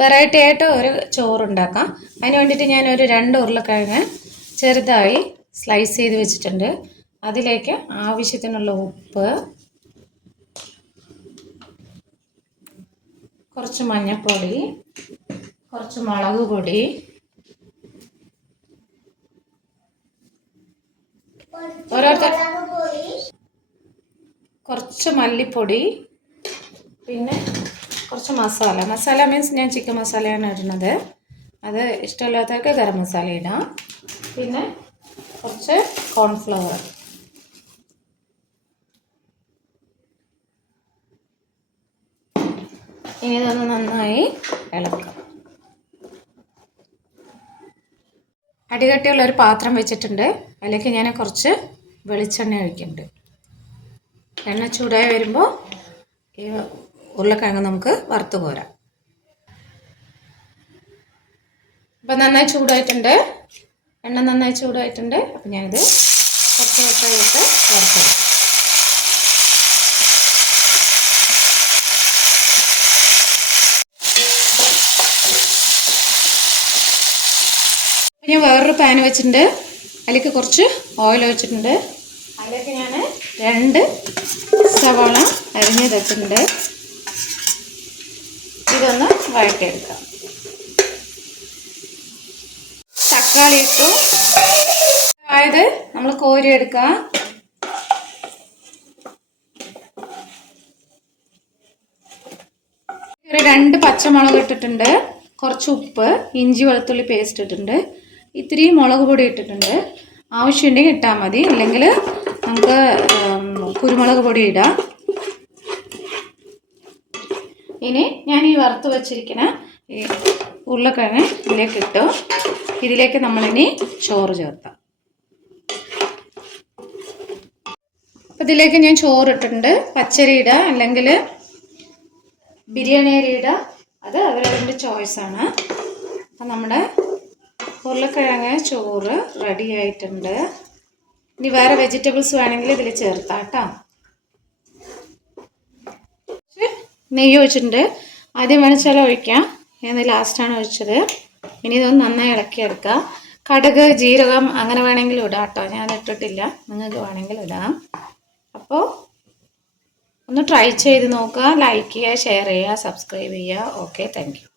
Variety ആയിട്ട് ഒരു ചോറുണ്ടാക്കാം. അതിന് വേണ്ടിയിട്ട് ഞാനൊരു 2 ഉരുളക്കിഴങ്ങ് ചെറുതായി സ്ലൈസ് ചെയ്ത് വെച്ചിട്ടുണ്ട്. അതിലേക്ക് ആവശ്യത്തിനുള്ള ഉപ്പ്, കുറച്ച് മഞ്ഞൾപ്പൊടി, കുറച്ച് മുളക് പൊടി, കുറച്ച് മല്ലിപ്പൊടി, പിന്നെ കുറച്ച് മസാല മീൻസ് ഞാൻ ചിക്കൻ മസാലയാണ് ഇടുന്നത്. അത് ഇഷ്ടമില്ലാത്തവർക്ക് ഗരം മസാല ഇടാം. പിന്നെ കുറച്ച് കോൺഫ്ലവർ. ഇനി ഇതൊന്ന് നന്നായി ഇളക്കാം. അടികട്ടിയുള്ളൊരു പാത്രം വെച്ചിട്ടുണ്ട്. അതിലേക്ക് ഞാൻ കുറച്ച് വെളിച്ചെണ്ണ ഒഴിക്കുന്നുണ്ട്. എണ്ണ ചൂടായി വരുമ്പോൾ ഈ ഉരുളക്കിഴങ്ങ് നമുക്ക് വറുത്ത് കോരാം. ഇപ്പം നന്നായി ചൂടായിട്ടുണ്ട്, എണ്ണ നന്നായി ചൂടായിട്ടുണ്ട്. അപ്പം ഞാനിത് കുറച്ച് കുറച്ചായിട്ട് വറുത്തെടുക്കും. ഞാൻ വേറൊരു പാൻ വെച്ചിട്ടുണ്ട്. അതിലേക്ക് കുറച്ച് ഓയിൽ ഒഴിച്ചിട്ടുണ്ട്. അതിലേക്ക് ഞാൻ 2 സവാള അരിഞ്ഞത് വെച്ചിട്ടുണ്ട്. ഇതൊന്ന് വഴറ്റിയെടുക്കാം. തക്കാളി ഇട്ടു. അതായത് നമ്മൾ കോരിയെടുക്കാം. ഒരു 2 പച്ചമുളക് ഇട്ടിട്ടുണ്ട്. കുറച്ച് ഉപ്പ്, ഇഞ്ചി വെളുത്തുള്ളി പേസ്റ്റ് ഇട്ടിട്ടുണ്ട്. ഇത്തിരി മുളക് പൊടി ഇട്ടിട്ടുണ്ട്. ആവശ്യമുണ്ടെങ്കിൽ ഇട്ടാൽ മതി, അല്ലെങ്കിൽ നമുക്ക് കുരുമുളക് പൊടി ഇടാം. ഇനി ഞാൻ ഈ വറുത്ത് വച്ചിരിക്കുന്ന ഈ ഉരുളക്കിഴങ്ങ് ഇതിലേക്ക് ഇട്ടു. ഇതിലേക്ക് നമ്മളിനി ചോറ് ചേർത്താം. അപ്പം ഇതിലേക്ക് ഞാൻ ചോറ് ഇട്ടിട്ടുണ്ട്. പച്ചരി ഇടാം, അല്ലെങ്കിൽ ബിരിയാണി അരി ഇടാം. അത് അവരവരുടെ ചോയ്സാണ്. അപ്പം നമ്മുടെ ഉരുളക്കിഴങ്ങ് ചോറ് റെഡി ആയിട്ടുണ്ട്. ഇനി വേറെ വെജിറ്റബിൾസ് വേണമെങ്കിൽ ഇതിൽ ചേർത്താം കേട്ടോ. നെയ്യ് ഒഴിച്ചിട്ടുണ്ട്. ആദ്യം വേണമെച്ചാൽ ഒഴിക്കാം, ഞാൻ ലാസ്റ്റാണ് ഒഴിച്ചത്. ഇനി ഇതൊന്ന് നന്നായി ഇളക്കിയെടുക്കുക. കടുക്, ജീരകം അങ്ങനെ വേണമെങ്കിലും ഇടാം കേട്ടോ. ഞാൻ ഇട്ടിട്ടില്ല, നിങ്ങൾക്ക് വേണമെങ്കിൽ ഇടാം. അപ്പോൾ ഒന്ന് ട്രൈ ചെയ്ത് നോക്കുക. ലൈക്ക് ചെയ്യുക, ഷെയർ ചെയ്യുക, സബ്സ്ക്രൈബ് ചെയ്യുക. Okay, thank you.